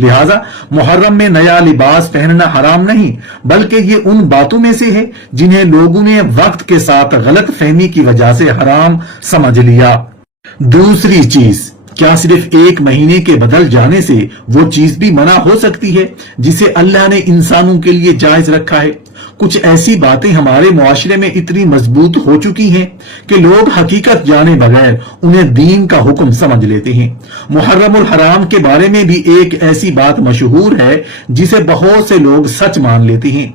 لہذا محرم میں نیا لباس پہننا حرام نہیں، بلکہ یہ ان باتوں میں سے ہے جنہیں لوگوں نے وقت کے ساتھ غلط فہمی کی وجہ سے حرام سمجھ لیا۔ دوسری چیز، کیا صرف ایک مہینے کے بدل جانے سے وہ چیز بھی منع ہو سکتی ہے جسے اللہ نے انسانوں کے لیے جائز رکھا ہے؟ کچھ ایسی باتیں ہمارے معاشرے میں اتنی مضبوط ہو چکی ہیں کہ لوگ حقیقت جانے بغیر انہیں دین کا حکم سمجھ لیتے ہیں۔ محرم الحرام کے بارے میں بھی ایک ایسی بات مشہور ہے جسے بہت سے لوگ سچ مان لیتے ہیں۔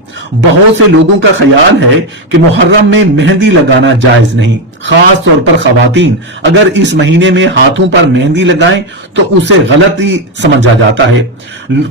بہت سے لوگوں کا خیال ہے کہ محرم میں مہندی لگانا جائز نہیں، خاص طور پر خواتین اگر اس مہینے میں ہاتھوں پر مہندی لگائیں تو اسے غلطی سمجھا جاتا ہے۔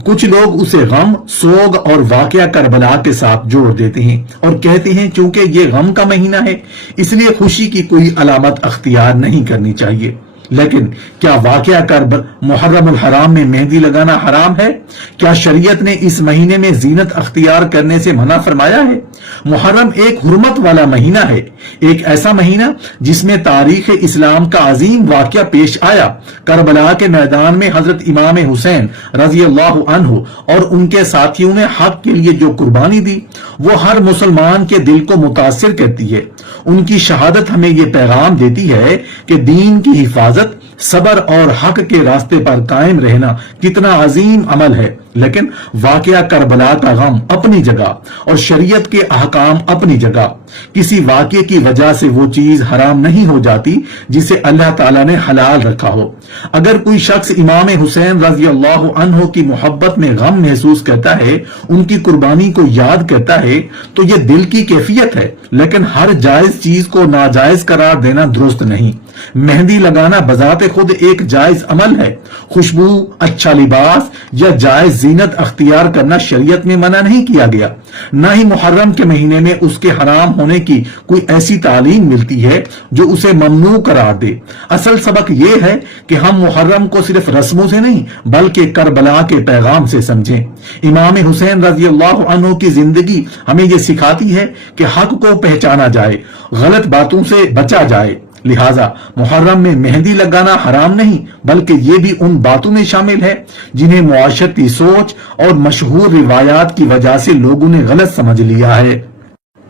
کچھ لوگ اسے غم، سوگ اور واقعہ کربلا کے ساتھ جوڑ دیتے ہیں اور کہتے ہیں چونکہ یہ غم کا مہینہ ہے اس لیے خوشی کی کوئی علامت اختیار نہیں کرنی چاہیے۔ لیکن کیا واقعہ محرم الحرام میں مہندی لگانا حرام ہے؟ کیا شریعت نے اس مہینے میں زینت اختیار کرنے سے منع فرمایا ہے؟ محرم ایک حرمت والا مہینہ ہے، ایک ایسا مہینہ جس میں تاریخ اسلام کا عظیم واقعہ پیش آیا۔ کربلا کے میدان میں حضرت امام حسین رضی اللہ عنہ اور ان کے ساتھیوں نے حق کے لیے جو قربانی دی وہ ہر مسلمان کے دل کو متاثر کرتی ہے۔ ان کی شہادت ہمیں یہ پیغام دیتی ہے کہ دین کی حفاظت، صبر اور حق کے راستے پر قائم رہنا کتنا عظیم عمل ہے۔ لیکن واقعہ کربلا کا غم اپنی جگہ اور شریعت کے احکام اپنی جگہ۔ کسی واقعے کی وجہ سے وہ چیز حرام نہیں ہو جاتی جسے اللہ تعالیٰ نے حلال رکھا ہو۔ اگر کوئی شخص امام حسین رضی اللہ عنہ کی محبت میں غم محسوس کرتا ہے، ان کی قربانی کو یاد کرتا ہے تو یہ دل کی کیفیت ہے، لیکن ہر جائز چیز کو ناجائز قرار دینا درست نہیں۔ مہندی لگانا بذات خود ایک جائز عمل ہے۔ خوشبو، اچھا لباس یا جائز زینت اختیار کرنا شریعت میں منع نہیں کیا گیا۔ نہ ہی محرم کے مہینے میں اس کے حرام ہونے کی کوئی ایسی تعلیم ملتی ہے جو اسے ممنوع قرار دے۔ اصل سبق یہ ہے کہ ہم محرم کو صرف رسموں سے نہیں بلکہ کربلا کے پیغام سے سمجھیں۔ امام حسین رضی اللہ عنہ کی زندگی ہمیں یہ سکھاتی ہے کہ حق کو پہچانا جائے، غلط باتوں سے بچا جائے۔ لہٰذا محرم میں مہندی لگانا حرام نہیں بلکہ یہ بھی ان باتوں میں شامل ہے جنہیں معاشرتی سوچ اور مشہور روایات کی وجہ سے لوگوں نے غلط سمجھ لیا ہے۔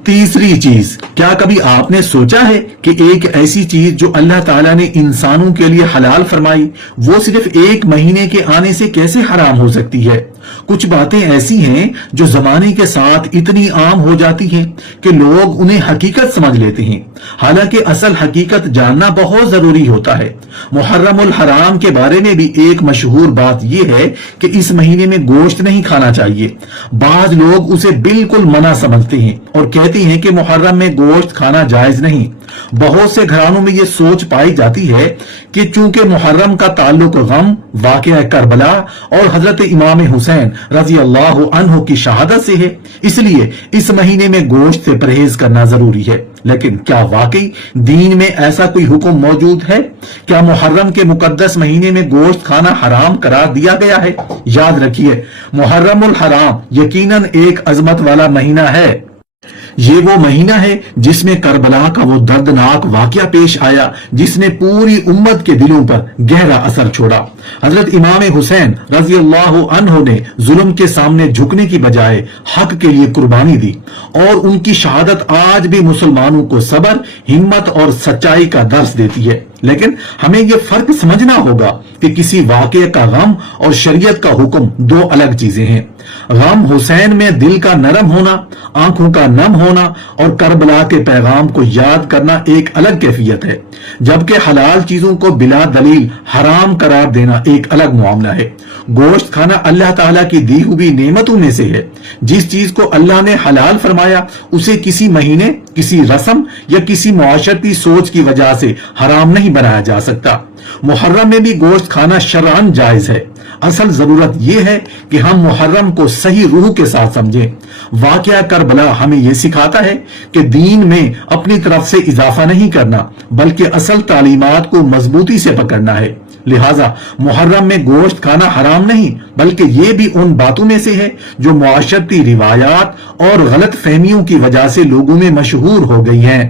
تیسری چیز، کیا کبھی آپ نے سوچا ہے کہ ایک ایسی چیز جو اللہ تعالیٰ نے انسانوں کے لیے حلال فرمائی وہ صرف ایک مہینے کے آنے سے کیسے حرام ہو سکتی ہے؟ کچھ باتیں ایسی ہیں جو زمانے کے ساتھ اتنی عام ہو جاتی ہیں کہ لوگ انہیں حقیقت سمجھ لیتے ہیں، حالانکہ اصل حقیقت جاننا بہت ضروری ہوتا ہے۔ محرم الحرام کے بارے میں بھی ایک مشہور بات یہ ہے کہ اس مہینے میں گوشت نہیں کھانا چاہیے۔ بعض لوگ اسے بالکل منع سمجھتے ہیں اور کہتے ہیں کہ محرم میں گوشت کھانا جائز نہیں۔ بہت سے گھرانوں میں یہ سوچ پائی جاتی ہے کہ چونکہ محرم کا تعلق غم، واقعہ کربلا اور حضرت امام حسین رضی اللہ عنہ کی شہادت سے ہے، اس لیے اس مہینے میں گوشت سے پرہیز کرنا ضروری ہے۔ لیکن کیا واقعی دین میں ایسا کوئی حکم موجود ہے؟ کیا محرم کے مقدس مہینے میں گوشت کھانا حرام قرار دیا گیا ہے؟ یاد رکھیے، محرم الحرام یقیناً ایک عظمت والا مہینہ ہے۔ یہ وہ مہینہ ہے جس میں کربلا کا وہ دردناک واقعہ پیش آیا جس نے پوری امت کے دلوں پر گہرا اثر چھوڑا۔ حضرت امام حسین رضی اللہ عنہ نے ظلم کے سامنے جھکنے کی بجائے حق کے لیے قربانی دی، اور ان کی شہادت آج بھی مسلمانوں کو صبر، ہمت اور سچائی کا درس دیتی ہے۔ لیکن ہمیں یہ فرق سمجھنا ہوگا کہ کسی واقعے کا غم اور شریعت کا حکم دو الگ چیزیں ہیں۔ غم حسین میں دل کا نرم ہونا، آنکھوں کا نم ہونا اور کربلا کے پیغام کو یاد کرنا ایک الگ کیفیت ہے، جبکہ حلال چیزوں کو بلا دلیل حرام قرار دینا ایک الگ معاملہ ہے۔ گوشت کھانا اللہ تعالیٰ کی دی ہوئی نعمتوں میں سے ہے۔ جس چیز کو اللہ نے حلال فرمایا اسے کسی مہینے، کسی رسم یا کسی معاشرتی سوچ کی وجہ سے حرام نہیں بنایا جا سکتا۔ محرم میں بھی گوشت کھانا شرعاً جائز ہے۔ اصل ضرورت یہ ہے کہ ہم محرم کو صحیح روح کے ساتھ سمجھیں۔ واقعہ کربلا ہمیں یہ سکھاتا ہے کہ دین میں اپنی طرف سے اضافہ نہیں کرنا بلکہ اصل تعلیمات کو مضبوطی سے پکڑنا ہے۔ لہٰذا محرم میں گوشت کھانا حرام نہیں بلکہ یہ بھی ان باتوں میں سے ہے جو معاشرتی روایات اور غلط فہمیوں کی وجہ سے لوگوں میں مشہور ہو گئی ہیں۔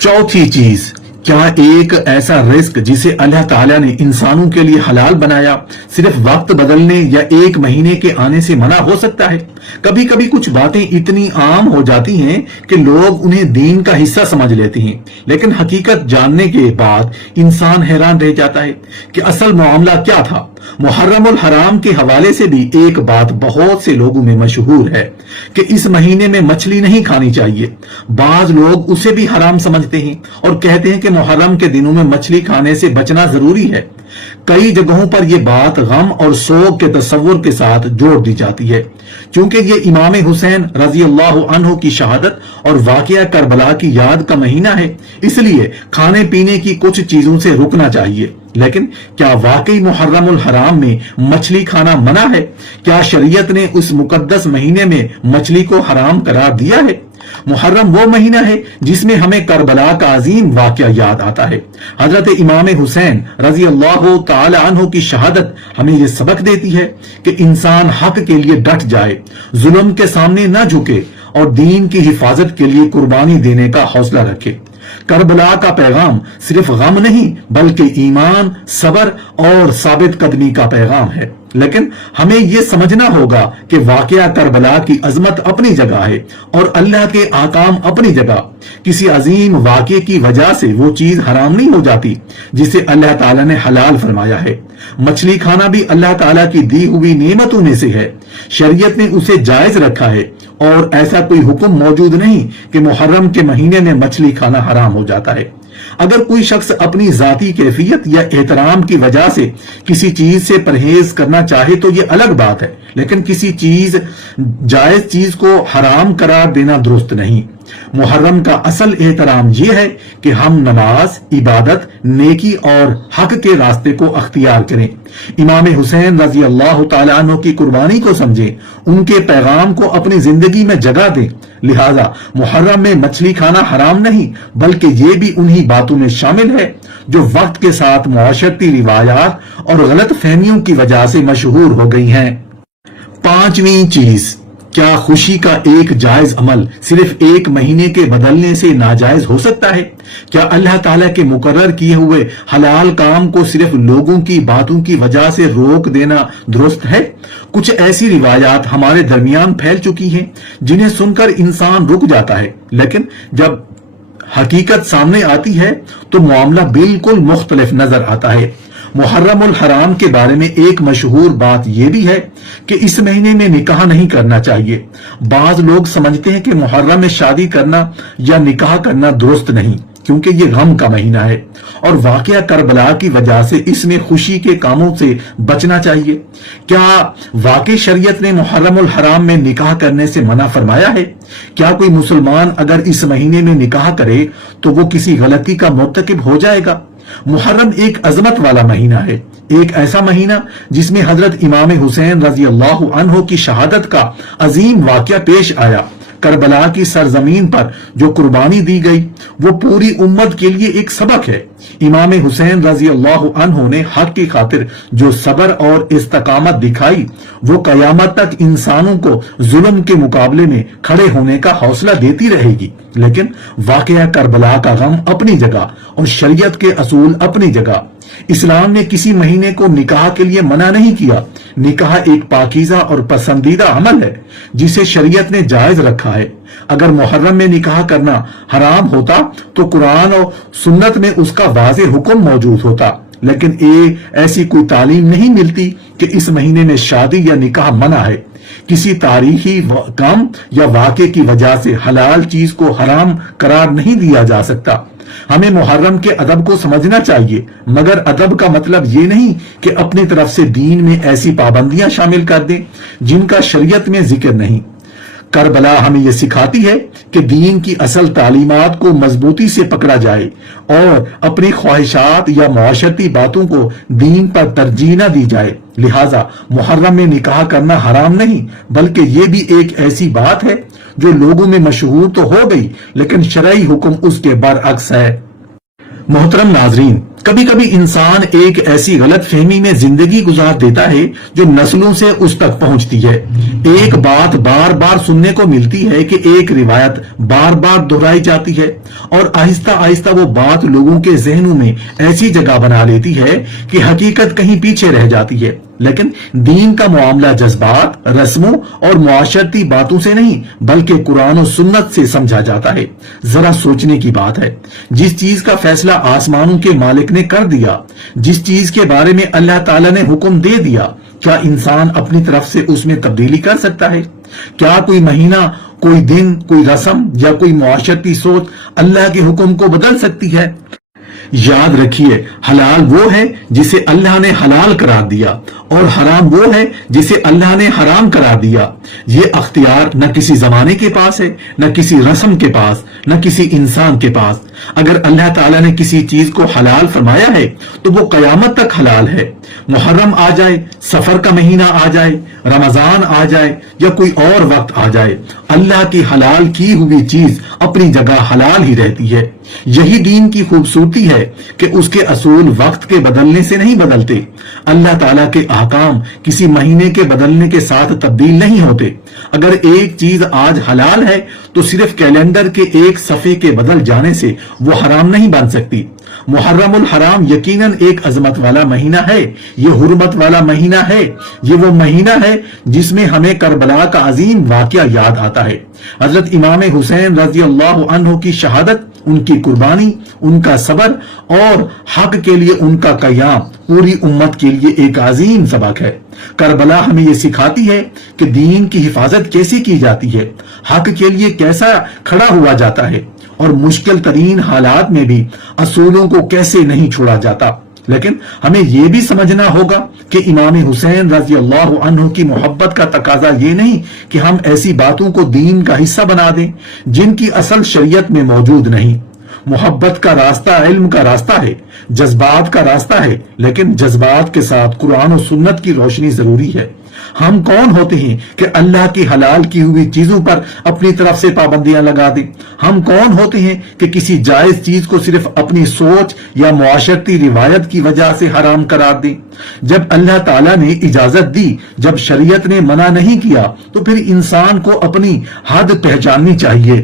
چوتھی چیز، کیا ایک ایسا رزق جسے اللہ تعالیٰ نے انسانوں کے لیے حلال بنایا صرف وقت بدلنے یا ایک مہینے کے آنے سے منع ہو سکتا ہے؟ کبھی کبھی کچھ باتیں اتنی عام ہو جاتی ہیں کہ لوگ انہیں دین کا حصہ سمجھ لیتے ہیں، لیکن حقیقت جاننے کے بعد انسان حیران رہ جاتا ہے کہ اصل معاملہ کیا تھا۔ محرم الحرام کے حوالے سے بھی ایک بات بہت سے لوگوں میں مشہور ہے کہ اس مہینے میں مچھلی نہیں کھانی چاہیے۔ بعض لوگ اسے بھی حرام سمجھتے ہیں اور کہتے ہیں کہ محرم کے دنوں میں مچھلی کھانے سے بچنا ضروری ہے۔ کئی جگہوں پر یہ بات غم اور سوگ کے تصور کے ساتھ جوڑ دی جاتی ہے، چونکہ یہ امام حسین رضی اللہ عنہ کی شہادت اور واقعہ کربلا کی یاد کا مہینہ ہے، اس لیے کھانے پینے کی کچھ چیزوں سے رکنا چاہیے۔ لیکن کیا واقعی محرم الحرام میں مچھلی کھانا منع ہے؟ کیا شریعت نے اس مقدس مہینے میں مچھلی کو حرام قرار دیا ہے؟ محرم وہ مہینہ ہے جس میں ہمیں کربلا کا عظیم واقعہ یاد آتا ہے۔ حضرت امام حسین رضی اللہ تعالی عنہ کی شہادت ہمیں یہ سبق دیتی ہے کہ انسان حق کے لیے ڈٹ جائے، ظلم کے سامنے نہ جھکے اور دین کی حفاظت کے لیے قربانی دینے کا حوصلہ رکھے۔ کربلا کا پیغام صرف غم نہیں بلکہ ایمان، صبر اور ثابت قدمی کا پیغام ہے۔ لیکن ہمیں یہ سمجھنا ہوگا کہ واقعہ کربلا کی عظمت اپنی جگہ ہے اور اللہ کے احکام اپنی جگہ۔ کسی عظیم واقعے کی وجہ سے وہ چیز حرام نہیں ہو جاتی جسے اللہ تعالیٰ نے حلال فرمایا ہے۔ مچھلی کھانا بھی اللہ تعالیٰ کی دی ہوئی نعمتوں میں سے ہے، شریعت نے اسے جائز رکھا ہے اور ایسا کوئی حکم موجود نہیں کہ محرم کے مہینے میں مچھلی کھانا حرام ہو جاتا ہے۔ اگر کوئی شخص اپنی ذاتی کیفیت یا احترام کی وجہ سے کسی چیز سے پرہیز کرنا چاہے تو یہ الگ بات ہے، لیکن کسی جائز چیز کو حرام قرار دینا درست نہیں۔ محرم کا اصل احترام یہ ہے کہ ہم نماز، عبادت، نیکی اور حق کے راستے کو اختیار کریں، امام حسین رضی اللہ تعالیٰ عنہ کی قربانی کو سمجھیں، ان کے پیغام کو اپنی زندگی میں جگہ دیں۔ لہذا محرم میں مچھلی کھانا حرام نہیں بلکہ یہ بھی انہی باتوں میں شامل ہے جو وقت کے ساتھ معاشرتی روایات اور غلط فہمیوں کی وجہ سے مشہور ہو گئی ہیں۔ پانچویں چیز، کیا خوشی کا ایک جائز عمل صرف ایک مہینے کے بدلنے سے ناجائز ہو سکتا ہے؟ کیا اللہ تعالیٰ کے مقرر کیے ہوئے حلال کام کو صرف لوگوں کی باتوں کی وجہ سے روک دینا درست ہے؟ کچھ ایسی روایات ہمارے درمیان پھیل چکی ہیں جنہیں سن کر انسان رک جاتا ہے، لیکن جب حقیقت سامنے آتی ہے تو معاملہ بالکل مختلف نظر آتا ہے۔ محرم الحرام کے بارے میں ایک مشہور بات یہ بھی ہے کہ اس مہینے میں نکاح نہیں کرنا چاہیے۔ بعض لوگ سمجھتے ہیں کہ محرم میں شادی کرنا یا نکاح کرنا درست نہیں کیونکہ یہ غم کا مہینہ ہے اور واقعہ کربلا کی وجہ سے اس میں خوشی کے کاموں سے بچنا چاہیے۔ کیا واقعی شریعت نے محرم الحرام میں نکاح کرنے سے منع فرمایا ہے؟ کیا کوئی مسلمان اگر اس مہینے میں نکاح کرے تو وہ کسی غلطی کا مرتکب ہو جائے گا؟ محرم ایک عظمت والا مہینہ ہے، ایک ایسا مہینہ جس میں حضرت امام حسین رضی اللہ عنہ کی شہادت کا عظیم واقعہ پیش آیا۔ کربلا کی سرزمین پر جو قربانی دی گئی وہ پوری امت کے لیے ایک سبق ہے۔ امام حسین رضی اللہ عنہ نے حق کی خاطر جو صبر اور استقامت دکھائی وہ قیامت تک انسانوں کو ظلم کے مقابلے میں کھڑے ہونے کا حوصلہ دیتی رہے گی۔ لیکن واقعہ کربلا کا غم اپنی جگہ اور شریعت کے اصول اپنی جگہ۔ اسلام نے کسی مہینے کو نکاح کے لیے منع نہیں کیا۔ نکاح ایک پاکیزہ اور پسندیدہ عمل ہے جسے شریعت نے جائز رکھا ہے۔ اگر محرم میں نکاح کرنا حرام ہوتا تو قرآن اور سنت میں اس کا واضح حکم موجود ہوتا، لیکن ایسی کوئی تعلیم نہیں ملتی کہ اس مہینے میں شادی یا نکاح منع ہے۔ کسی تاریخی کام یا واقعے کی وجہ سے حلال چیز کو حرام قرار نہیں دیا جا سکتا۔ ہمیں محرم کے ادب کو سمجھنا چاہیے، مگر ادب کا مطلب یہ نہیں کہ اپنی طرف سے دین میں ایسی پابندیاں شامل کر دیں جن کا شریعت میں ذکر نہیں۔ کربلا ہمیں یہ سکھاتی ہے کہ دین کی اصل تعلیمات کو مضبوطی سے پکڑا جائے اور اپنی خواہشات یا معاشرتی باتوں کو دین پر ترجیح نہ دی جائے۔ لہٰذا محرم میں نکاح کرنا حرام نہیں بلکہ یہ بھی ایک ایسی بات ہے جو لوگوں میں مشہور تو ہو گئی لیکن شرعی حکم اس کے برعکس ہے۔ محترم ناظرین، کبھی کبھی انسان ایک ایسی غلط فہمی میں زندگی گزار دیتا ہے جو نسلوں سے اس تک پہنچتی ہے۔ ایک بات بار بار سننے کو ملتی ہے کہ ایک روایت بار بار دہرائی جاتی ہے اور آہستہ آہستہ وہ بات لوگوں کے ذہنوں میں ایسی جگہ بنا لیتی ہے کہ حقیقت کہیں پیچھے رہ جاتی ہے۔ لیکن دین کا معاملہ جذبات، رسموں اور معاشرتی باتوں سے نہیں بلکہ قرآن و سنت سے سمجھا جاتا ہے۔ ذرا سوچنے کی بات ہے، جس چیز کا فیصلہ آسمانوں کے مالک نے کر دیا، جس چیز کے بارے میں اللہ تعالیٰ نے حکم دے دیا، کیا انسان اپنی طرف سے اس میں تبدیلی کر سکتا ہے؟ کیا کوئی مہینہ، کوئی دن، کوئی رسم یا کوئی معاشرتی سوچ اللہ کے حکم کو بدل سکتی ہے؟ یاد رکھیے، حلال وہ ہے جسے اللہ نے حلال قرار دیا اور حرام وہ ہے جسے اللہ نے حرام قرار دیا۔ یہ اختیار نہ کسی زمانے کے پاس ہے، نہ کسی رسم کے پاس، نہ کسی انسان کے پاس۔ اگر اللہ تعالیٰ نے کسی چیز کو حلال فرمایا ہے تو وہ قیامت تک حلال ہے۔ محرم آ جائے، سفر کا مہینہ آ جائے، رمضان آ جائے یا کوئی اور وقت آ جائے، اللہ کی حلال کی ہوئی چیز اپنی جگہ حلال ہی رہتی ہے۔ یہی دین کی خوبصورتی ہے کہ اس کے اصول وقت کے بدلنے سے نہیں بدلتے۔ اللہ تعالیٰ کے احکام کسی مہینے کے بدلنے کے ساتھ تبدیل نہیں ہوتے۔ اگر ایک چیز آج حلال ہے تو صرف کیلنڈر کے ایک صفحے کے بدل جانے سے وہ حرام نہیں بن سکتی۔ محرم الحرام یقیناً ایک عظمت والا مہینہ ہے، یہ حرمت والا مہینہ ہے، یہ وہ مہینہ ہے جس میں ہمیں کربلا کا عظیم واقعہ یاد آتا ہے۔ حضرت امام حسین رضی اللہ عنہ کی شہادت، ان کی قربانی، ان کا صبر اور حق کے لیے ان کا قیام پوری امت کے لیے ایک عظیم سبق ہے۔ کربلا ہمیں یہ سکھاتی ہے کہ دین کی حفاظت کیسے کی جاتی ہے، حق کے لیے کیسا کھڑا ہوا جاتا ہے اور مشکل ترین حالات میں بھی اصولوں کو کیسے نہیں چھوڑا جاتا۔ لیکن ہمیں یہ بھی سمجھنا ہوگا کہ امام حسین رضی اللہ عنہ کی محبت کا تقاضا یہ نہیں کہ ہم ایسی باتوں کو دین کا حصہ بنا دیں جن کی اصل شریعت میں موجود نہیں۔ محبت کا راستہ علم کا راستہ ہے، جذبات کا راستہ ہے، لیکن جذبات کے ساتھ قرآن و سنت کی روشنی ضروری ہے۔ ہم کون ہوتے ہیں کہ اللہ کی حلال کی ہوئی چیزوں پر اپنی طرف سے پابندیاں لگا دیں؟ ہم کون ہوتے ہیں کہ کسی جائز چیز کو صرف اپنی سوچ یا معاشرتی روایت کی وجہ سے حرام قرار دیں؟ جب اللہ تعالیٰ نے اجازت دی، جب شریعت نے منع نہیں کیا، تو پھر انسان کو اپنی حد پہچاننی چاہیے۔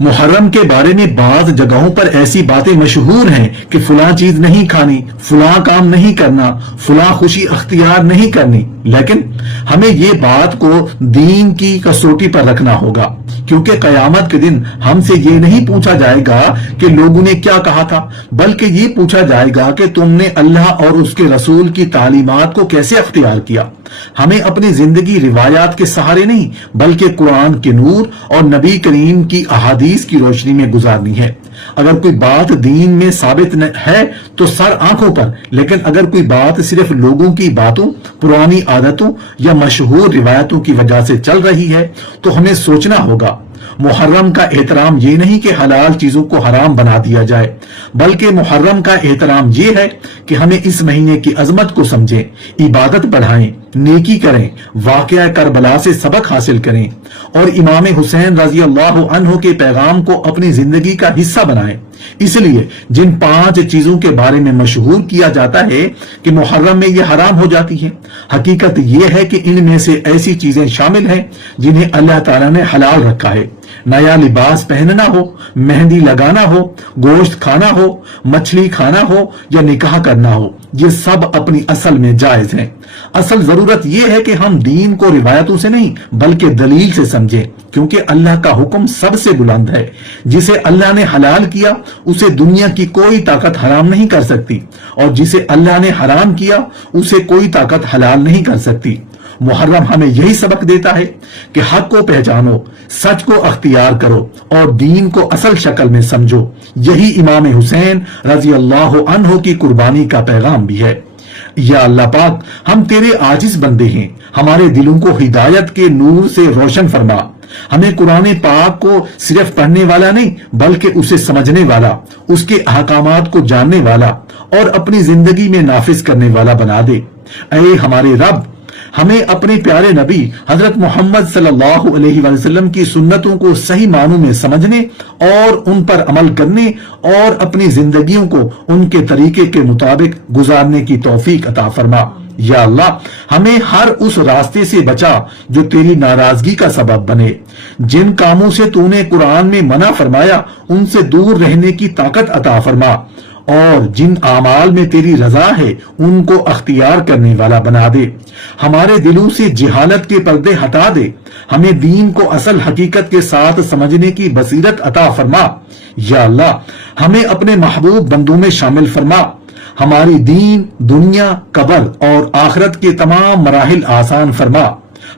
محرم کے بارے میں بعض جگہوں پر ایسی باتیں مشہور ہیں کہ فلاں چیز نہیں کھانی، فلاں کام نہیں کرنا، فلاں خوشی اختیار نہیں کرنی، لیکن ہمیں یہ بات کو دین کی کسوٹی پر رکھنا ہوگا، کیونکہ قیامت کے دن ہم سے یہ نہیں پوچھا جائے گا کہ لوگوں نے کیا کہا تھا، بلکہ یہ پوچھا جائے گا کہ تم نے اللہ اور اس کے رسول کی تعلیمات کو کیسے اختیار کیا۔ ہمیں اپنی زندگی روایات کے سہارے نہیں بلکہ قرآن کے نور اور نبی کریم کی احادیث کی روشنی میں گزارنی ہے۔ اگر کوئی بات دین میں ثابت ہے تو سر آنکھوں پر، لیکن اگر کوئی بات صرف لوگوں کی باتوں، پرانی عادتوں یا مشہور روایتوں کی وجہ سے چل رہی ہے تو ہمیں سوچنا ہوگا۔ محرم کا احترام یہ نہیں کہ حلال چیزوں کو حرام بنا دیا جائے، بلکہ محرم کا احترام یہ ہے کہ ہمیں اس مہینے کی عظمت کو سمجھیں، عبادت بڑھائیں، نیکی کریں، واقعہ کربلا سے سبق حاصل کریں اور امام حسین رضی اللہ عنہ کے پیغام کو اپنی زندگی کا حصہ بنائیں۔ اس لیے جن 5 چیزوں کے بارے میں مشہور کیا جاتا ہے کہ محرم میں یہ حرام ہو جاتی ہے، حقیقت یہ ہے کہ ان میں سے ایسی چیزیں شامل ہیں جنہیں اللہ تعالیٰ نے حلال رکھا ہے۔ نیا لباس پہننا ہو، مہندی لگانا ہو، گوشت کھانا ہو، مچھلی کھانا ہو یا نکاح کرنا ہو، یہ سب اپنی اصل میں جائز ہیں۔ اصل ضرورت یہ ہے کہ ہم دین کو روایتوں سے نہیں بلکہ دلیل سے سمجھیں، کیونکہ اللہ کا حکم سب سے بلند ہے۔ جسے اللہ نے حلال کیا اسے دنیا کی کوئی طاقت حرام نہیں کر سکتی، اور جسے اللہ نے حرام کیا اسے کوئی طاقت حلال نہیں کر سکتی۔ محرم ہمیں یہی سبق دیتا ہے کہ حق کو پہچانو، سچ کو اختیار کرو اور دین کو اصل شکل میں سمجھو۔ یہی امام حسین رضی اللہ عنہ کی قربانی کا پیغام بھی ہے۔ یا اللہ پاک، ہم تیرے عاجز بندے ہیں، ہمارے دلوں کو ہدایت کے نور سے روشن فرما۔ ہمیں قرآن پاک کو صرف پڑھنے والا نہیں بلکہ اسے سمجھنے والا، اس کے احکامات کو جاننے والا اور اپنی زندگی میں نافذ کرنے والا بنا دے۔ اے ہمارے رب، ہمیں اپنے پیارے نبی حضرت محمد صلی اللہ علیہ وسلم کی سنتوں کو صحیح معنوں میں سمجھنے اور ان پر عمل کرنے اور اپنی زندگیوں کو ان کے طریقے کے مطابق گزارنے کی توفیق عطا فرما۔ یا اللہ، ہمیں ہر اس راستے سے بچا جو تیری ناراضگی کا سبب بنے۔ جن کاموں سے تو نے قرآن میں منع فرمایا ان سے دور رہنے کی طاقت عطا فرما، اور جن اعمال میں تیری رضا ہے ان کو اختیار کرنے والا بنا دے۔ ہمارے دلوں سے جہالت کے پردے ہٹا دے، ہمیں دین کو اصل حقیقت کے ساتھ سمجھنے کی بصیرت عطا فرما۔ یا اللہ، ہمیں اپنے محبوب بندوں میں شامل فرما، ہماری دین، دنیا، قبر اور آخرت کے تمام مراحل آسان فرما،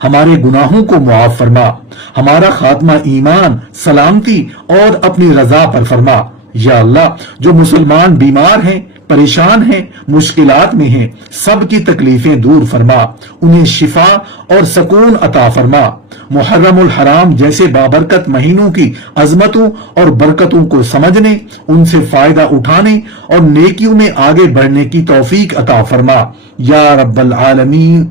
ہمارے گناہوں کو معاف فرما، ہمارا خاتمہ ایمان، سلامتی اور اپنی رضا پر فرما۔ یا اللہ، جو مسلمان بیمار ہیں، پریشان ہیں، مشکلات میں ہیں، سب کی تکلیفیں دور فرما، انہیں شفا اور سکون عطا فرما۔ محرم الحرام جیسے بابرکت مہینوں کی عظمتوں اور برکتوں کو سمجھنے، ان سے فائدہ اٹھانے اور نیکیوں میں آگے بڑھنے کی توفیق عطا فرما۔ یا رب العالمین۔